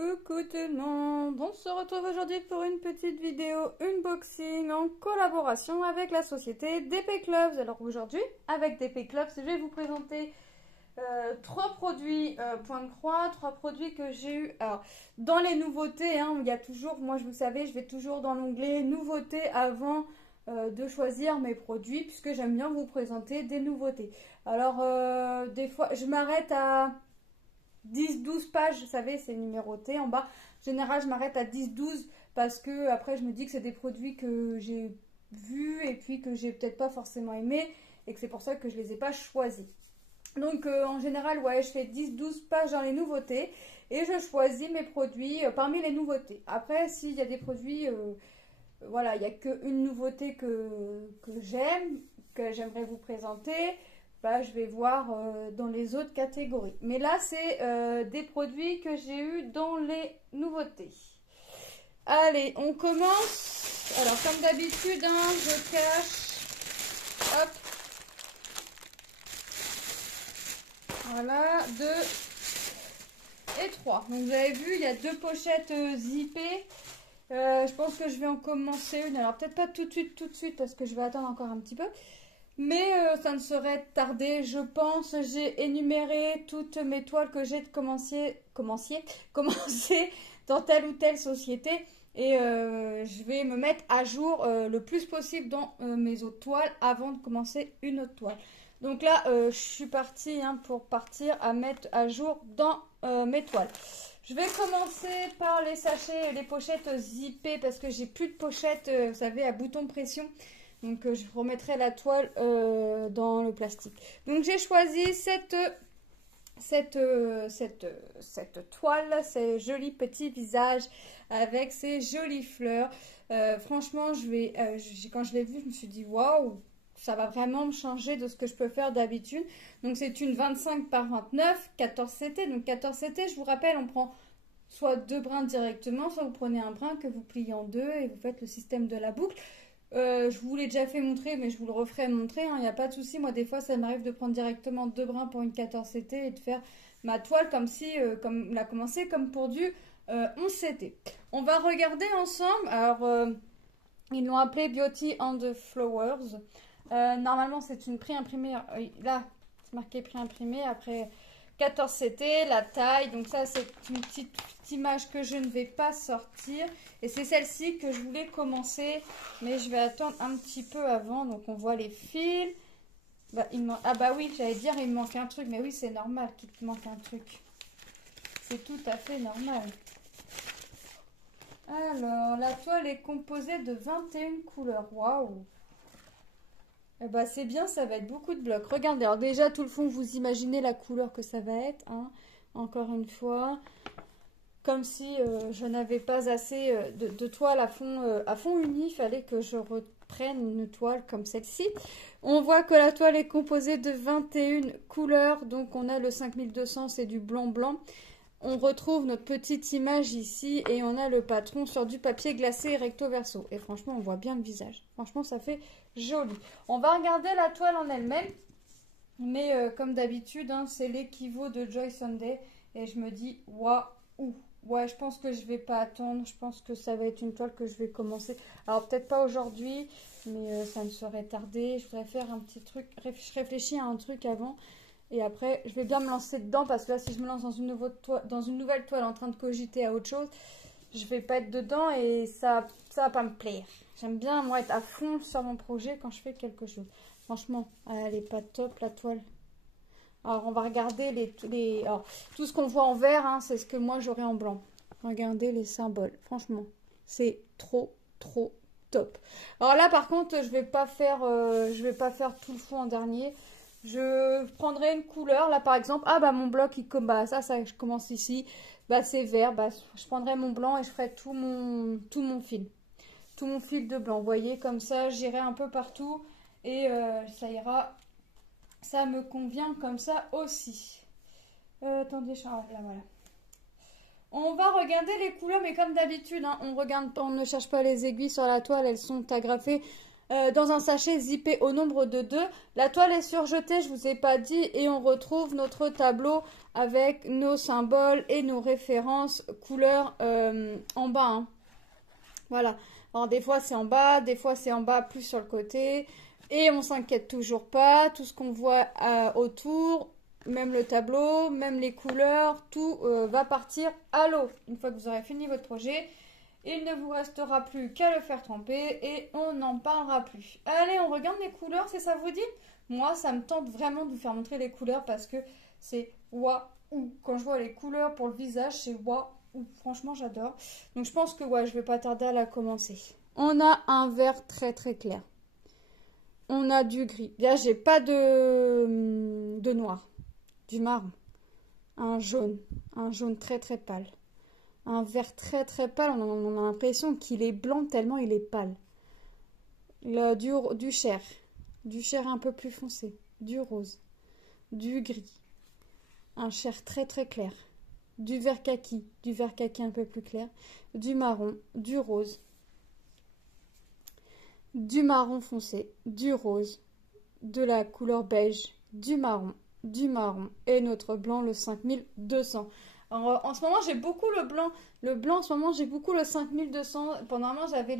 Coucou tout le monde, on se retrouve aujourd'hui pour une petite vidéo unboxing en collaboration avec la société DP Clubs. Alors aujourd'hui, avec DP Clubs, je vais vous présenter trois produits point de croix, trois produits que j'ai eu. Alors, dans les nouveautés, il y a toujours, moi vous savez, je vais toujours dans l'onglet nouveautés avant de choisir mes produits, puisque j'aime bien vous présenter des nouveautés. Alors, des fois, je m'arrête à 10-12 pages, vous savez, c'est numéroté en bas. En général, je m'arrête à 10-12 parce que après, je me dis que c'est des produits que j'ai vus et puis que j'ai peut-être pas forcément aimé et que c'est pour ça que je les ai pas choisis. Donc, en général, ouais, je fais 10-12 pages dans les nouveautés et je choisis mes produits parmi les nouveautés. Après, s'il y a des produits, voilà, il n'y a qu'une nouveauté que j'aime, que j'aimerais vous présenter. Bah, je vais voir dans les autres catégories. Mais là, c'est des produits que j'ai eu dans les nouveautés. Allez, on commence. Alors, comme d'habitude, je cache. Hop. Voilà, 2 et 3. Donc, vous avez vu, il y a deux pochettes zippées. Je pense que je vais en commencer une. Alors, peut-être pas tout de suite, parce que je vais attendre encore un petit peu. Mais ça ne saurait tarder, je pense. J'ai énuméré toutes mes toiles que j'ai commencé dans telle ou telle société. Et je vais me mettre à jour le plus possible dans mes autres toiles avant de commencer une autre toile. Donc là, je suis partie pour partir à mettre à jour dans mes toiles. Je vais commencer par les sachets et les pochettes zippées parce que j'ai plus de pochettes, vous savez, à bouton pression. Donc, je remettrai la toile dans le plastique. Donc, j'ai choisi cette toile, ces jolis petits visages avec ces jolies fleurs. Franchement, quand je l'ai vue, je me suis dit, waouh, ça va vraiment me changer de ce que je peux faire d'habitude. Donc, c'est une 25 par 29, 14 CT. Donc, 14 CT, je vous rappelle, on prend soit deux brins directement, soit vous prenez un brin que vous pliez en deux et vous faites le système de la boucle. Je vous l'ai déjà fait montrer, mais je vous le referai montrer, il n'y a pas de souci. Moi, des fois, ça m'arrive de prendre directement deux brins pour une 14 CT et de faire ma toile comme si, comme l'a commencé, comme pour du 11 CT. On va regarder ensemble. Alors, ils l'ont appelé Beauty and the Flowers. Normalement, c'est une pré-imprimée. Là, c'est marqué pré-imprimé. Après 14 CT, la taille. Donc ça, c'est une petite image que je ne vais pas sortir. Et c'est celle-ci que je voulais commencer. Mais je vais attendre un petit peu avant. Donc on voit les fils. Bah, ah bah oui, j'allais dire il me manque un truc. Mais oui, c'est normal qu'il te manque un truc. C'est tout à fait normal. Alors, la toile est composée de 21 couleurs. Waouh! Eh ben, c'est bien, ça va être beaucoup de blocs. Regardez, alors déjà, tout le fond, vous imaginez la couleur que ça va être. Encore une fois, comme si je n'avais pas assez de toile à fond uni. Il fallait que je reprenne une toile comme celle-ci. On voit que la toile est composée de 21 couleurs. Donc, on a le 5200, c'est du blanc-blanc. On retrouve notre petite image ici et on a le patron sur du papier glacé recto verso. Et franchement, on voit bien le visage. Franchement, ça fait joli. On va regarder la toile en elle-même. Mais comme d'habitude, c'est l'équivalent de Joy Sunday. Et je me dis, waouh. Ouais, je pense que je vais pas attendre. Je pense que ça va être une toile que je vais commencer. Alors, peut-être pas aujourd'hui, mais ça ne saurait tarder. Je voudrais faire un petit truc. Je réfléchis à un truc avant. Et après, je vais bien me lancer dedans parce que là, si je me lance dans une nouvelle toile en train de cogiter à autre chose, je vais pas être dedans et ça va pas me plaire. J'aime bien, moi, être à fond sur mon projet quand je fais quelque chose. Franchement, elle est pas top, la toile. Alors, on va regarder alors, tout ce qu'on voit en vert, c'est ce que moi, j'aurai en blanc. Regardez les symboles. Franchement, c'est trop top. Alors là, par contre, je vais pas faire tout le fond en dernier. Je prendrai une couleur, là par exemple, mon bloc, ça je commence ici, c'est vert, je prendrai mon blanc et je ferai tout mon fil de blanc, vous voyez, comme ça, j'irai un peu partout et ça ira, ça me convient comme ça aussi. Attendez, là voilà. On va regarder les couleurs, mais comme d'habitude, on ne cherche pas les aiguilles sur la toile, elles sont agrafées dans un sachet zippé au nombre de 2. La toile est surjetée, je vous ai pas dit, et on retrouve notre tableau avec nos symboles et nos références couleurs en bas. Hein. Voilà. Alors des fois c'est en bas, des fois c'est en bas plus sur le côté. Et on s'inquiète toujours pas. Tout ce qu'on voit autour, même le tableau, même les couleurs, tout va partir à l'eau. Une fois que vous aurez fini votre projet, il ne vous restera plus qu'à le faire tremper et on n'en parlera plus. Allez, on regarde les couleurs, si ça vous dit. Moi, ça me tente vraiment de vous faire montrer les couleurs parce que c'est waouh. Quand je vois les couleurs pour le visage, c'est waouh. Franchement, j'adore. Donc, je pense que ouais, je vais pas tarder à la commencer. On a un vert très très clair. On a du gris. Là, j'ai pas de noir. Du marron. Un jaune très très pâle. Un vert très très pâle. On a l'impression qu'il est blanc tellement il est pâle. Du chair. Du chair un peu plus foncé. Du rose. Du gris. Un chair très très clair. Du vert kaki. Du vert kaki un peu plus clair. Du marron. Du rose. Du marron foncé. Du rose. De la couleur beige. Du marron et notre blanc le 5200. Alors, en ce moment j'ai beaucoup le blanc. Le blanc en ce moment j'ai beaucoup le 5200. Pendant un moment j'avais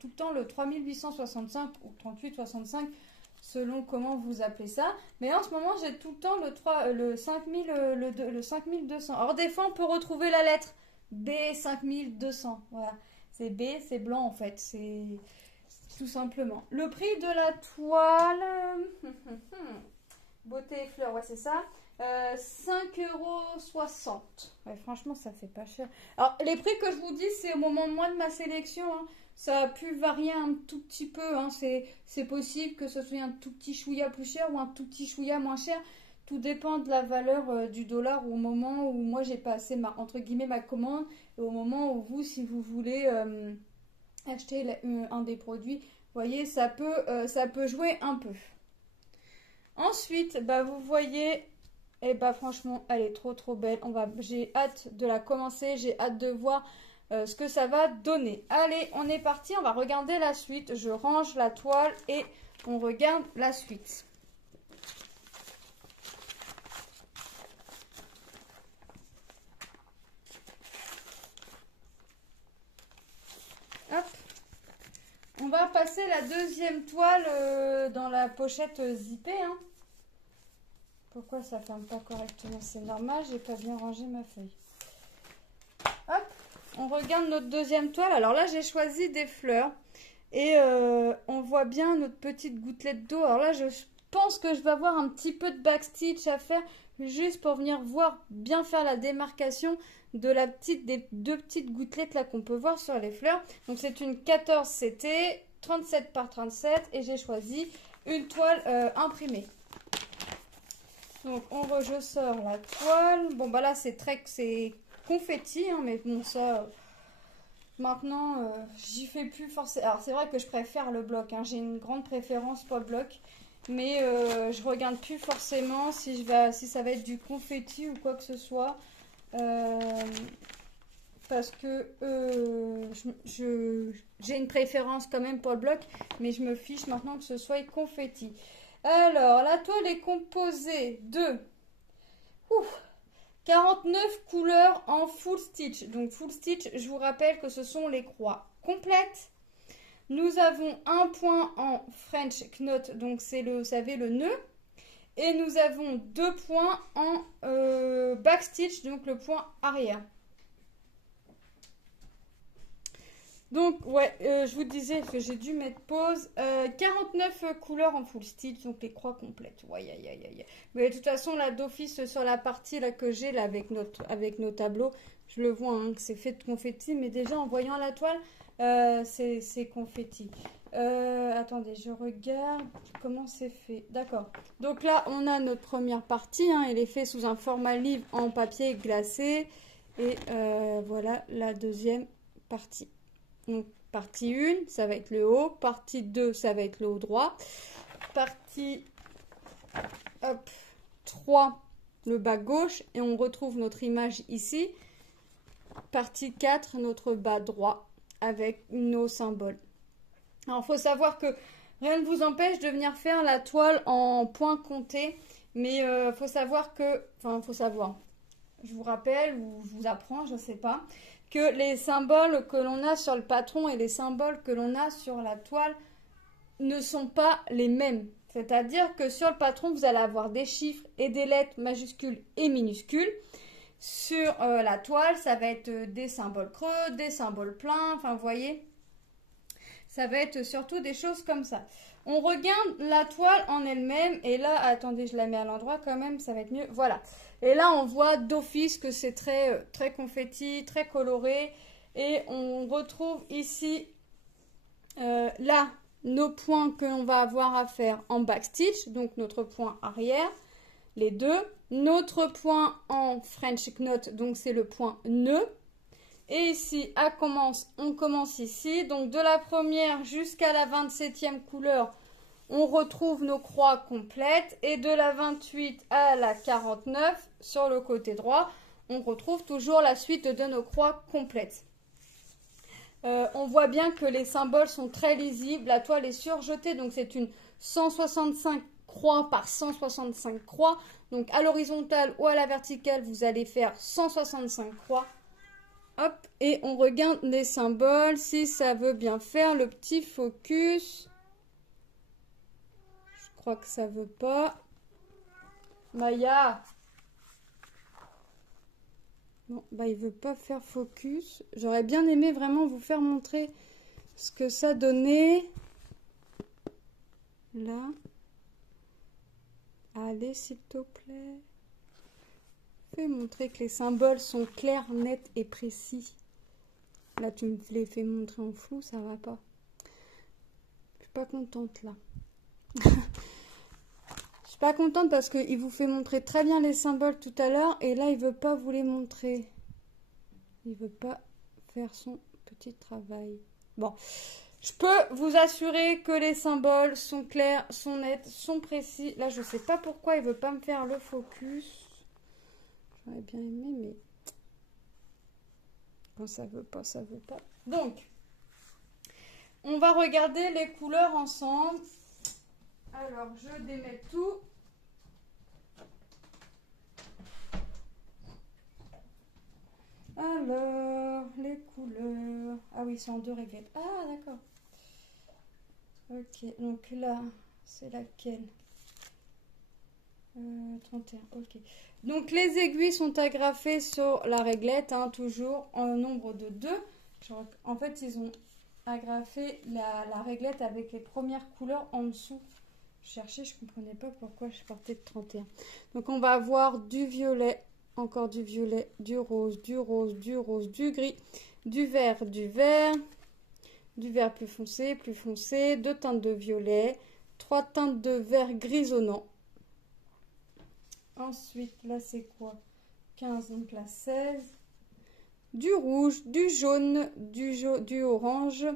tout le temps le 3865 ou 3865 selon comment vous appelez ça. Mais en ce moment j'ai tout le temps le 5200. Alors des fois on peut retrouver la lettre B 5200. Voilà. C'est B, c'est blanc en fait. C'est tout simplement. Le prix de la toile... Beauté et fleurs, ouais, c'est ça. 5,60 €. Ouais, franchement, ça fait pas cher. Alors, les prix que je vous dis, c'est au moment de moi de ma sélection. Hein. Ça a pu varier un tout petit peu. Hein. C'est possible que ce soit un tout petit chouïa plus cher ou un tout petit chouïa moins cher. Tout dépend de la valeur du dollar au moment où moi j'ai passé entre guillemets ma commande et au moment où vous, si vous voulez acheter un des produits, vous voyez, ça peut jouer un peu. Ensuite, bah, vous voyez, et bah, franchement, elle est trop trop belle. J'ai hâte de la commencer, j'ai hâte de voir ce que ça va donner. Allez, on est parti, on va regarder la suite. Je range la toile et on regarde la suite. Hop. On va passer la deuxième toile dans la pochette zippée. Hein. Pourquoi ça ne ferme pas correctement? C'est normal, j'ai pas bien rangé ma feuille. Hop, on regarde notre deuxième toile. Alors là, j'ai choisi des fleurs. Et on voit bien notre petite gouttelette d'eau. Alors là, je pense que je vais avoir un petit peu de backstitch à faire. Juste pour venir voir, bien faire la démarcation des deux petites gouttelettes là qu'on peut voir sur les fleurs. Donc c'est une 14 CT, 37 par 37 et j'ai choisi une toile imprimée. Donc je sors la toile. Bon bah là c'est confetti, hein, mais bon ça maintenant j'y fais plus forcément. Alors c'est vrai que je préfère le bloc, hein. J'ai une grande préférence pour le bloc. Mais je regarde plus forcément si ça va être du confetti ou quoi que ce soit. Parce que j'ai une préférence quand même pour le bloc. Mais je me fiche maintenant que ce soit confetti. Alors, la toile est composée de 49 couleurs en full stitch. Donc full stitch, je vous rappelle que ce sont les croix complètes. Nous avons un point en French knot, donc c'est vous savez, le nœud. Et nous avons 2 points en backstitch, donc le point arrière. Donc, ouais, je vous disais que j'ai dû mettre pause. 49 couleurs en full stitch, donc les croix complètes. Ouais, aïe, aïe, aïe. Mais de toute façon, là, d'office, sur la partie là, que j'ai là, avec nos tableaux, je le vois, hein, que c'est fait de confetti. Mais déjà, en voyant la toile... c'est confetti. Attendez, je regarde comment c'est fait. D'accord. Donc là, on a notre première partie. Hein, elle est faite sous un format livre en papier glacé. Et voilà la deuxième partie. Donc, partie 1, ça va être le haut. Partie 2, ça va être le haut droit. Partie 3, le bas gauche. Et on retrouve notre image ici. Partie 4, notre bas droit, avec nos symboles. Alors, il faut savoir que Rien ne vous empêche de venir faire la toile en points comptés. Mais faut savoir que... Enfin, faut savoir. Je vous rappelle ou je vous apprends, je ne sais pas. Que les symboles que l'on a sur le patron et les symboles que l'on a sur la toile ne sont pas les mêmes. C'est-à-dire que sur le patron, vous allez avoir des chiffres et des lettres majuscules et minuscules. Sur la toile, ça va être des symboles creux, des symboles pleins, enfin vous voyez, ça va être surtout des choses comme ça. On regarde la toile en elle-même et là, attendez, je la mets à l'endroit quand même, ça va être mieux, voilà. Et là, on voit d'office que c'est très, très confetti, très coloré et on retrouve ici, là, nos points que l'on va avoir à faire en backstitch, donc notre point arrière, les deux. Notre point en French knot, donc c'est le point nœud. Et ici, on commence ici. Donc de la première jusqu'à la 27e couleur, on retrouve nos croix complètes. Et de la 28 à la 49, sur le côté droit, on retrouve toujours la suite de nos croix complètes. On voit bien que les symboles sont très lisibles. La toile est surjetée, donc c'est une 165 croix par 165 croix. Donc à l'horizontale ou à la verticale, vous allez faire 165 croix. Hop, et on regarde les symboles, si ça veut bien faire le petit focus. Je crois que ça veut pas. Maya. Non, bah il veut pas faire focus. J'aurais bien aimé vraiment vous faire montrer ce que ça donnait. Là. Allez, s'il te plaît. Fais montrer que les symboles sont clairs, nets et précis. Là, tu me les fais montrer en flou, ça va pas. Je suis pas contente, là. Je suis pas contente parce qu'il vous fait montrer très bien les symboles tout à l'heure. Et là, il veut pas vous les montrer. Il veut pas faire son petit travail. Bon. Je peux vous assurer que les symboles sont clairs, sont nets, sont précis. Là, je ne sais pas pourquoi il ne veut pas me faire le focus. J'aurais bien aimé, mais quand ça veut pas, ça veut pas. Donc, on va regarder les couleurs ensemble. Alors, je démêle tout. Alors, les couleurs. Ah oui, c'est en deux réglettes. Ah, d'accord. Ok, donc là, c'est laquelle 31, ok. Donc les aiguilles sont agrafées sur la réglette, hein, toujours en nombre de 2. En fait, ils ont agrafé la réglette avec les premières couleurs en dessous. Je cherchais, je ne comprenais pas pourquoi je partais de 31. Donc on va avoir du violet, encore du violet, du rose, du rose, du rose, du gris, du vert, du vert plus foncé, 2 teintes de violet, 3 teintes de vert grisonnant. Ensuite, là c'est quoi 15, donc là 16. Du rouge, du jaune, du orange,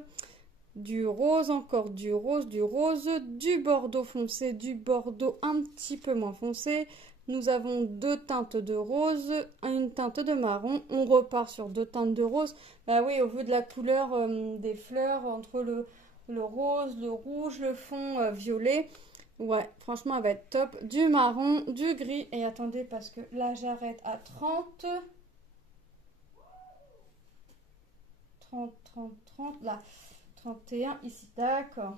du rose, encore du rose, du bordeaux foncé, du bordeaux un petit peu moins foncé. Nous avons 2 teintes de rose, une teinte de marron. On repart sur 2 teintes de rose. Bah oui, au vu de la couleur des fleurs, entre le rose, le rouge, le fond violet. Ouais, franchement, elle va être top. Du marron, du gris. Et attendez, parce que là, j'arrête à 30. 30, 30, 30. Là, 31 ici. D'accord.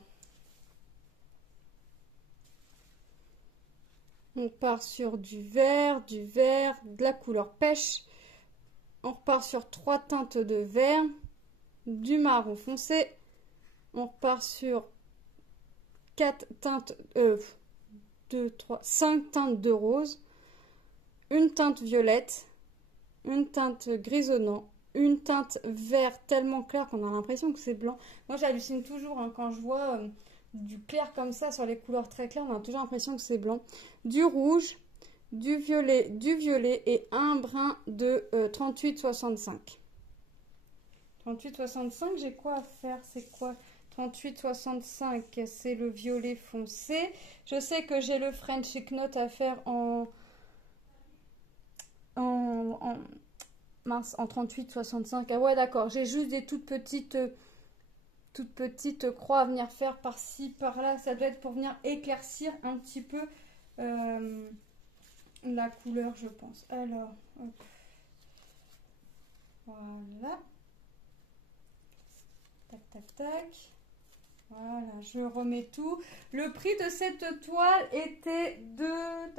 On part sur du vert, de la couleur pêche. On repart sur 3 teintes de vert, du marron foncé. On repart sur 4 teintes, 2, 3, 5 teintes de rose, une teinte violette, une teinte grisonnant, une teinte vert tellement clair qu'on a l'impression que c'est blanc. Moi, j'hallucine toujours hein, quand je vois du clair comme ça sur les couleurs très claires, on a toujours l'impression que c'est blanc. Du rouge, du violet et un brin de 38-65. 38-65, j'ai quoi à faire? C'est quoi 38-65, c'est le violet foncé. Je sais que j'ai le French knot à faire en 38-65. Ah ouais, d'accord. J'ai juste des toutes petites toute petite croix à venir faire par-ci, par-là. Ça doit être pour venir éclaircir un petit peu la couleur, je pense. Alors, hop. Voilà. Tac, tac, tac. Voilà, je remets tout. Le prix de cette toile était de...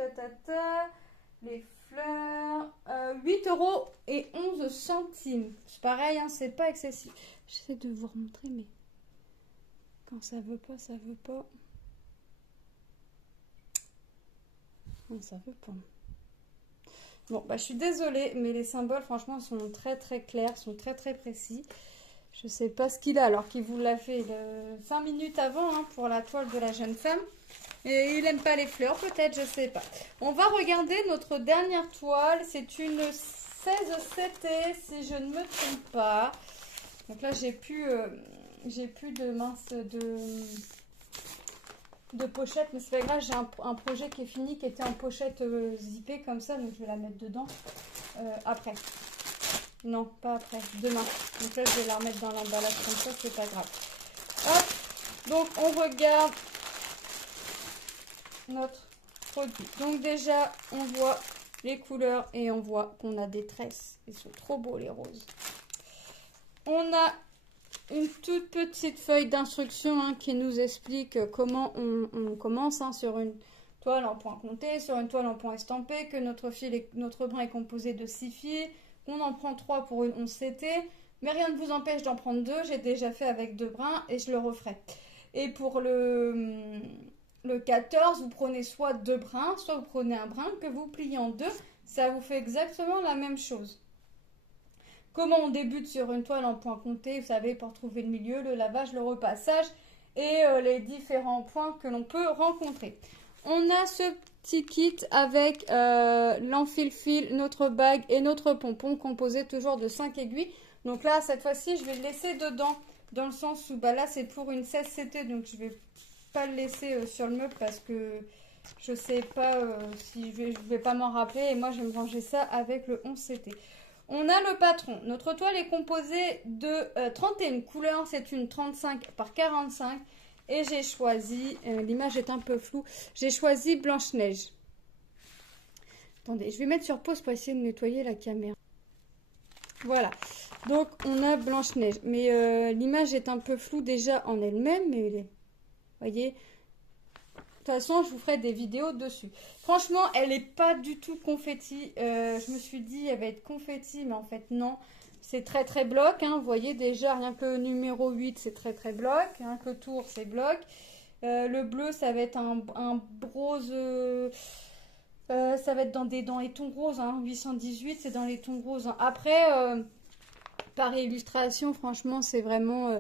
les fleurs... 8,11 €. C'est pareil, hein, c'est pas excessif. J'essaie de vous remontrer, mais... Quand ça veut pas, ça veut pas. Non, ça veut pas. Bon, bah je suis désolée, mais les symboles, franchement, sont très très clairs, sont très très précis. Je sais pas ce qu'il a, alors qu'il vous l'a fait 5 minutes avant, hein, pour la toile de la jeune femme. Et il aime pas les fleurs, peut-être, je sais pas. On va regarder notre dernière toile. C'est une 16 CT, si je ne me trompe pas. Donc là, j'ai plus de mince de pochette, mais c'est pas grave, j'ai un projet qui est fini, qui était en pochette zippée comme ça, donc je vais la mettre dedans après. Non, pas après, demain. Donc là, je vais la remettre dans l'emballage comme ça, c'est pas grave. Hop, donc on regarde notre produit. Donc déjà, on voit les couleurs et on voit qu'on a des tresses. Ils sont trop beaux, les roses. On a une toute petite feuille d'instruction, hein, qui nous explique comment on commence, hein, sur une toile en point compté, sur une toile en point estampé, que notre brin est composé de 6 fils, qu'on en prend 3 pour une 11 CT, mais rien ne vous empêche d'en prendre 2, j'ai déjà fait avec 2 brins et je le referai. Et pour le 14, vous prenez soit 2 brins, soit vous prenez un brin que vous pliez en 2, ça vous fait exactement la même chose. Comment on débute sur une toile en point compté, vous savez, pour trouver le milieu, le lavage, le repassage et les différents points que l'on peut rencontrer. On a ce petit kit avec l'enfil-fil, notre bague et notre pompon composé toujours de 5 aiguilles. Donc là, cette fois-ci, je vais le laisser dedans, dans le sens où bah là, c'est pour une 16 CT, donc je vais pas le laisser sur le meuble parce que je sais pas si je vais pas m'en rappeler et moi, je vais me ranger ça avec le 11 CT. On a le patron. Notre toile est composée de 31 couleurs. C'est une 35 par 45. Et j'ai choisi, l'image est un peu floue, j'ai choisi Blanche-Neige. Attendez, je vais mettre sur pause pour essayer de nettoyer la caméra. Voilà. Donc, on a Blanche-Neige. Mais l'image est un peu floue déjà en elle-même. Mais vous voyez, de toute façon, je vous ferai des vidéos dessus. Franchement, elle n'est pas du tout confetti. Je me suis dit, elle va être confetti, mais en fait, non. C'est très, très bloc. Hein. Vous voyez déjà, rien que le numéro 8, c'est très, très bloc. Rien que le tour, c'est bloc. Le bleu, ça va être un rose... ça va être dans les tons roses. Hein. 818, c'est dans les tons roses. Hein. Après, par illustration, franchement, c'est vraiment...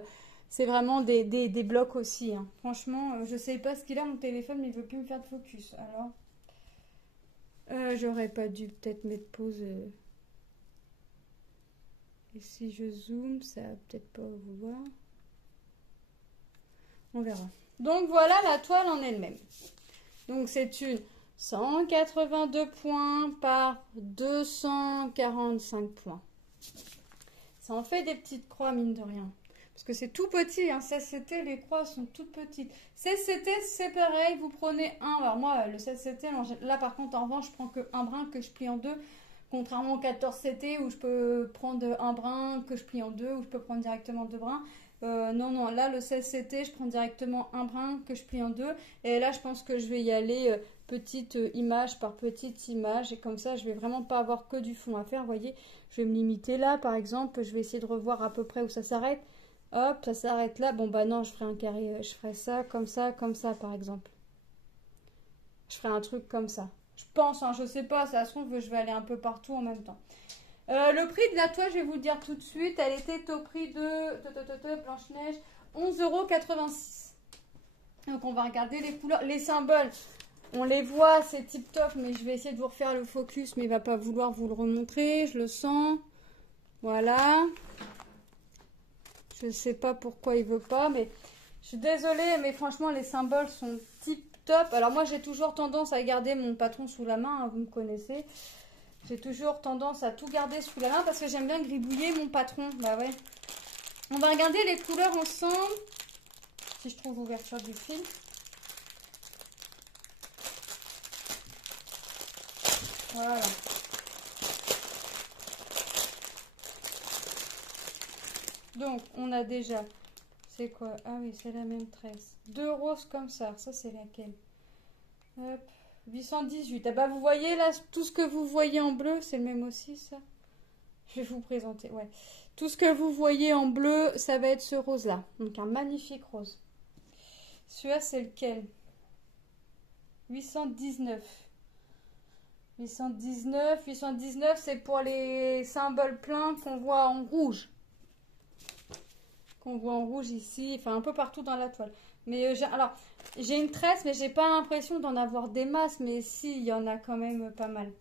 c'est vraiment des blocs aussi. Hein. Franchement, je sais pas ce qu'il a, mon téléphone, mais il veut plus me faire de focus. Alors, j'aurais pas dû peut-être mettre pause. Et si je zoome, ça va peut-être pas vous voir. On verra. Donc voilà la toile en elle-même. Donc c'est une 182 points par 245 points. Ça en fait des petites croix, mine de rien. Parce que c'est tout petit, hein. 16 CT, les croix sont toutes petites. 16 CT, c'est pareil, vous prenez un. Alors moi, le 16 CT, là par contre, en revanche, je prends que un brin que je plie en deux. Contrairement au 14 CT où je peux prendre un brin que je plie en deux, où je peux prendre directement 2 brins. Non, là, le 16 CT, je prends directement un brin que je plie en deux. Et là, je pense que je vais y aller petite image par petite image. Et comme ça, je vais vraiment pas avoir que du fond à faire. Vous voyez, je vais me limiter là, par exemple. Je vais essayer de revoir à peu près où ça s'arrête. Hop, ça s'arrête là. Bon, bah non, je ferai un carré. Je ferai ça, comme ça, par exemple. Je ferai un truc comme ça. Je pense, hein, je sais pas, ça se trouve, je vais aller un peu partout en même temps. Le prix de la toile, je vais vous le dire tout de suite, elle était au prix de Blanche-Neige, 11,86 €. Donc on va regarder les couleurs, les symboles. On les voit, c'est tip top, mais je vais essayer de vous refaire le focus, mais il va pas vouloir vous le remontrer, je le sens. Voilà. Je sais pas pourquoi il veut pas, mais je suis désolée, mais franchement, les symboles sont tip top. Alors moi, j'ai toujours tendance à garder mon patron sous la main, hein, vous me connaissez. J'ai toujours tendance à tout garder sous la main parce que j'aime bien gribouiller mon patron. Bah ouais. On va regarder les couleurs ensemble. Si je trouve l'ouverture du film. Voilà. Donc, on a déjà... C'est quoi? Ah oui, c'est la même tresse. 2 roses comme ça. Ça, c'est laquelle? Hop. 818. Ah bah, vous voyez là, tout ce que vous voyez en bleu, c'est le même aussi, ça. Je vais vous présenter, ouais. Tout ce que vous voyez en bleu, ça va être ce rose-là. Donc, un magnifique rose. Celui-là, c'est lequel? 819. 819, c'est pour les symboles pleins qu'on voit en rouge. Qu'on voit en rouge ici, enfin un peu partout dans la toile. Mais j'ai une tresse, mais j'ai pas l'impression d'en avoir des masses, mais si, il y en a quand même pas mal.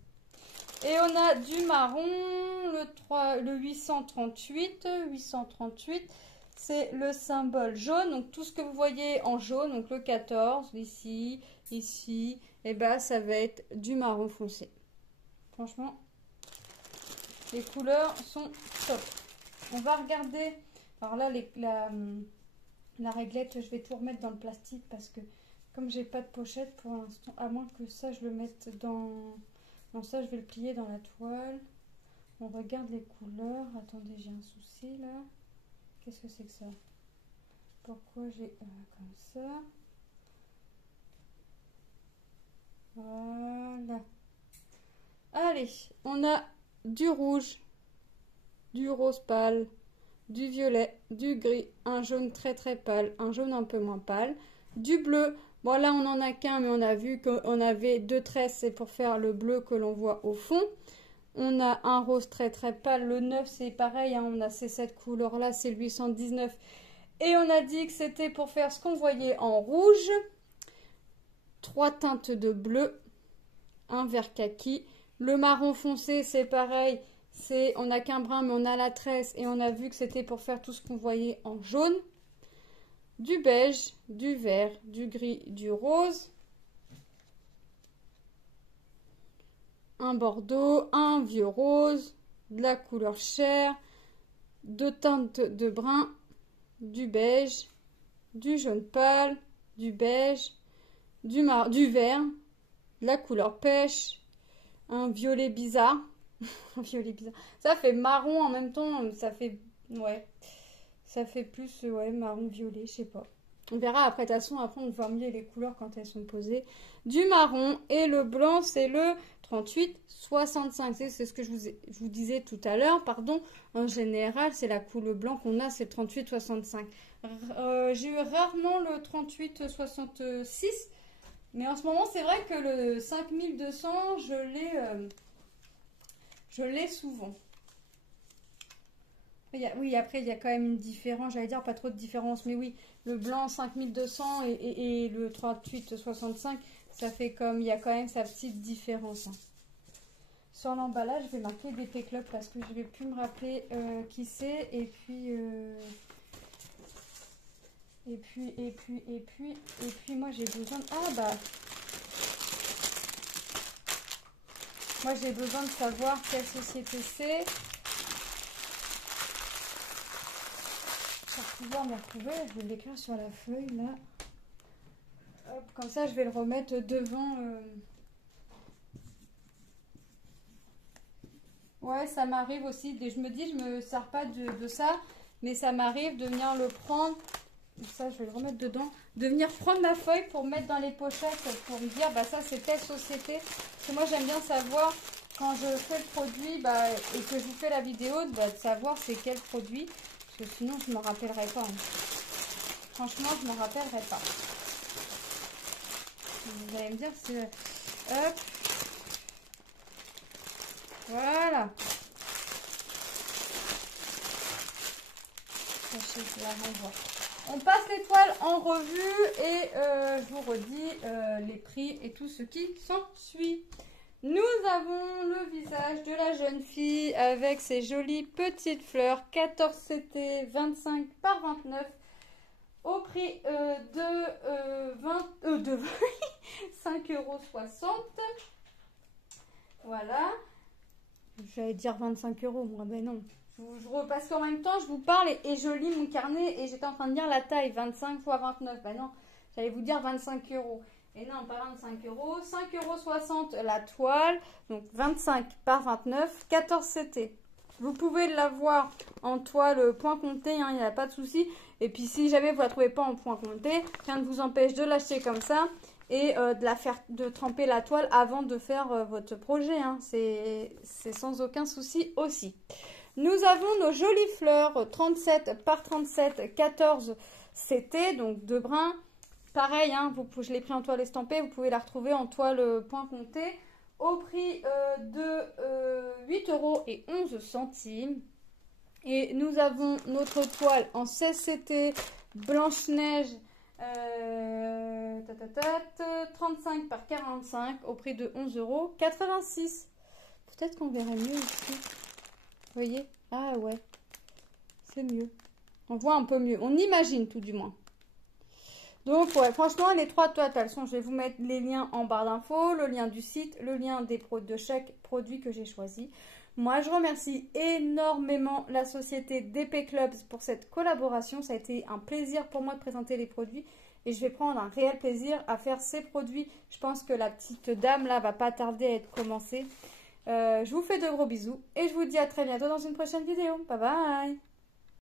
Et on a du marron, le 838. 838, c'est le symbole jaune. Donc tout ce que vous voyez en jaune, donc le 14, ici, ici, et bah ça va être du marron foncé. Franchement, les couleurs sont top. On va regarder. Alors là, la réglette, je vais tout remettre dans le plastique parce que comme j'ai pas de pochette pour l'instant, à moins que ça, je le mette dans... Non, ça, je vais le plier dans la toile. On regarde les couleurs. Attendez, j'ai un souci là. Qu'est-ce que c'est que ça? Pourquoi j'ai comme ça? Voilà. Allez, on a du rouge, du rose pâle, du violet, du gris, un jaune très très pâle, un jaune un peu moins pâle, du bleu. Bon là on n'en a qu'un, mais on a vu qu'on avait 2 tresses, c'est pour faire le bleu que l'on voit au fond. On a un rose très très pâle, le 9 c'est pareil, hein, on a cette couleur là, c'est le 819. Et on a dit que c'était pour faire ce qu'on voyait en rouge. 3 teintes de bleu, un vert kaki. Le marron foncé c'est pareil. On n'a qu'un brin, mais on a la tresse et on a vu que c'était pour faire tout ce qu'on voyait en jaune. Du beige, du vert, du gris, du rose. Un bordeaux, un vieux rose, de la couleur chair, 2 teintes de brun, du beige, du jaune pâle, du beige, du vert, de la couleur pêche, un violet bizarre. Violet bizarre. Ça fait marron en même temps, ça fait ouais. Ça fait plus ouais, marron violet, je sais pas. On verra après, de toute façon, après on voit mieux les couleurs quand elles sont posées. Du marron et le blanc, c'est le 38-65. C'est ce que je vous disais tout à l'heure, pardon. En général, c'est la couleur blanc qu'on a, c'est 38-65. J'ai eu rarement le 38-66. Mais en ce moment, c'est vrai que le 5200, je l'ai souvent. Oui, après, il y a quand même une différence. J'allais dire pas trop de différence, mais oui, le blanc 5200 et le 3865, ça fait comme... Il y a quand même sa petite différence. Hein. Sur l'emballage, je vais marquer BP Club parce que je ne vais plus me rappeler qui c'est. Et puis... Et puis, moi, j'ai besoin de... Ah, bah... Moi, j'ai besoin de savoir quelle société c'est. Pour pouvoir me retrouver, je vais l'écrire sur la feuille, là. Hop, comme ça, je vais le remettre devant... Ouais, ça m'arrive aussi. Je me dis, je me sers pas de ça. Mais ça m'arrive de venir le prendre. Ça, je vais le remettre dedans. De venir prendre ma feuille pour mettre dans les pochettes. Pour me dire, bah ça, c'est telle société. Parce que moi, j'aime bien savoir, quand je fais le produit bah, et que je vous fais la vidéo, bah, de savoir c'est quel produit. Parce que sinon, je ne me rappellerai pas. Hein. Franchement, je ne me rappellerai pas. Vous allez me dire, c'est... Hop. Voilà. Je la renvoie. On passe les toiles en revue et je vous redis les prix et tout ce qui s'ensuit. Nous avons le visage de la jeune fille avec ses jolies petites fleurs 14 CT 25 par 29 au prix de 5,60 €. Voilà. J'allais dire 25 euros, moi, ben non. Parce qu'en même temps, je vous parle et je lis mon carnet et j'étais en train de dire la taille, 25 fois 29. Ben non, j'allais vous dire 25 euros. Et non, pas 25 euros. 5,60 € la toile. Donc 25 par 29, 14 CT. Vous pouvez l'avoir en toile point compté, il n'y a pas de souci. Et puis si jamais vous ne la trouvez pas en point compté, rien ne vous empêche de l'acheter comme ça et de tremper la toile avant de faire votre projet. Hein. C'est sans aucun souci aussi. Nous avons nos jolies fleurs 37 par 37, 14 CT, donc de brun. Pareil, hein, je l'ai pris en toile estampée, vous pouvez la retrouver en toile point compté au prix de 8,11 €. Et nous avons notre toile en 16 CT Blanche-Neige 35 par 45 au prix de 11,86 €. Peut-être qu'on verrait mieux ici. Vous voyez? Ah ouais, c'est mieux. On voit un peu mieux. On imagine tout du moins. Donc, ouais, franchement, les 3 toiles, je vais vous mettre les liens en barre d'infos, le lien du site, le lien de chaque produit que j'ai choisi. Moi, je remercie énormément la société DP Clubs pour cette collaboration. Ça a été un plaisir pour moi de présenter les produits et je vais prendre un réel plaisir à faire ces produits. Je pense que la petite dame là va pas tarder à être commencée. Je vous fais de gros bisous et je vous dis à très bientôt dans une prochaine vidéo. Bye bye!